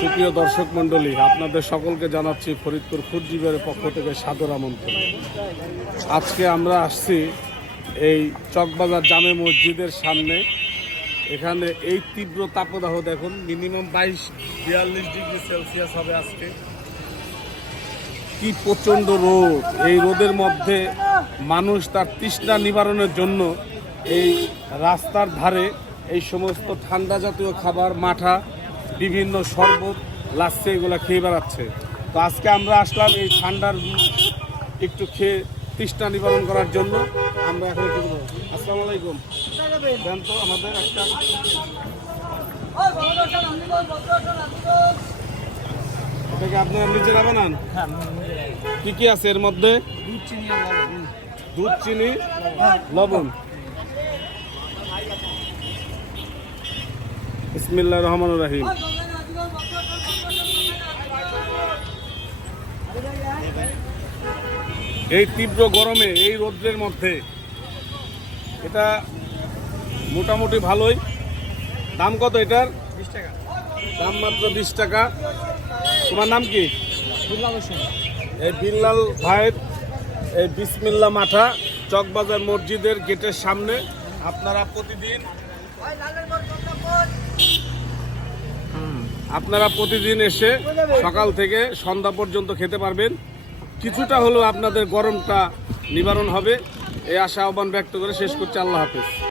সুপ্রিয় দর্শক মণ্ডলী, আপনাদের সকলকে জানাচ্ছি ফরিদপুর ফুডজিবের পক্ষ থেকে সাদর আমন্ত্রণ। আজকে আমরা আসছি এই চকবাজার জামে মসজিদের সামনে। এখানে এই তীব্র তাপদাহ দেখুন, মিনিমাম 22-42 ডিগ্রি সেলসিয়াস হবে আজকে। কি প্রচণ্ড রোদ! এই রোদের মধ্যে মানুষ তার তৃষ্ণা নিবারণের জন্য এই রাস্তার ধারে এই সমস্ত ঠান্ডা জাতীয় খাবার, মাঠা, বিভিন্ন শরবত, লাচ্ছি এগুলো খেয়ে বেড়াচ্ছে। তো আজকে আমরা আসলাম এই ঠান্ডার একটু খেয়ে তৃষ্ণা নিবারণ করার জন্য। আমরা এখন একটু আসসালামু আলাইকুম দেন তো আমাদের একটা। এটাকে আপনারা নিজেরা বানান? কি কি আছে এর মধ্যে? দুধ, চিনি, লবণ। বিসমিল্লাহির রহমানির রহিম। এই তীব্র গরমে, এই রৌদ্রের মধ্যে এটা মোটামুটি ভালোই। দাম কত এটার? 20 টাকা। দাম মাত্র 20 টাকা। তোমার নাম কি? এই বিল্লাল ভাইয়ের এই বিসমিল্লাহ মাঠা চকবাজার মসজিদের গেটের সামনে আপনারা প্রতিদিন এসে সকাল থেকে সন্ধ্যা পর্যন্ত খেতে পারবেন। কিছুটা হলেও আপনাদের গরমটা নিবারণ হবে, এই আশা আহ্বান ব্যক্ত করে শেষ করছি। আল্লাহ হাফেজ।